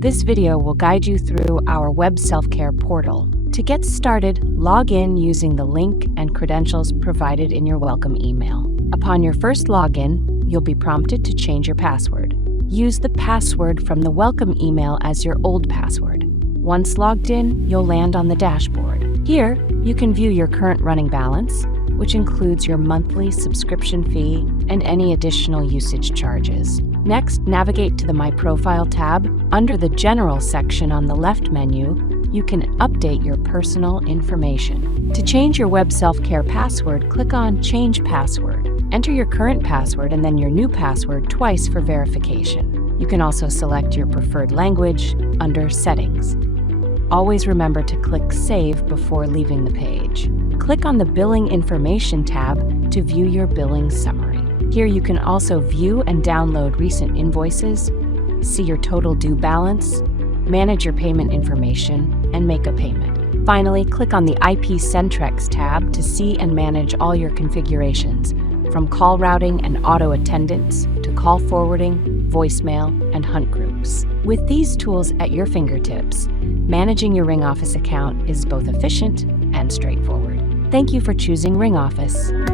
This video will guide you through our web self-care portal. To get started, log in using the link and credentials provided in your welcome email. Upon your first login, you'll be prompted to change your password. Use the password from the welcome email as your old password. Once logged in, you'll land on the dashboard. Here, you can view your current running balance, which includes your monthly subscription fee and any additional usage charges. Next, navigate to the My Profile tab. Under the General section on the left menu, you can update your personal information. To change your web self-care password, click on Change Password. Enter your current password and then your new password twice for verification. You can also select your preferred language under Settings. Always remember to click Save before leaving the page. Click on the Billing Information tab to view your billing summary. Here you can also view and download recent invoices, see your total due balance, manage your payment information, and make a payment. Finally, click on the IP Centrex tab to see and manage all your configurations, from call routing and auto attendance to call forwarding, voicemail, and hunt groups. With these tools at your fingertips, managing your RingOffice account is both efficient and straightforward. Thank you for choosing RingOffice.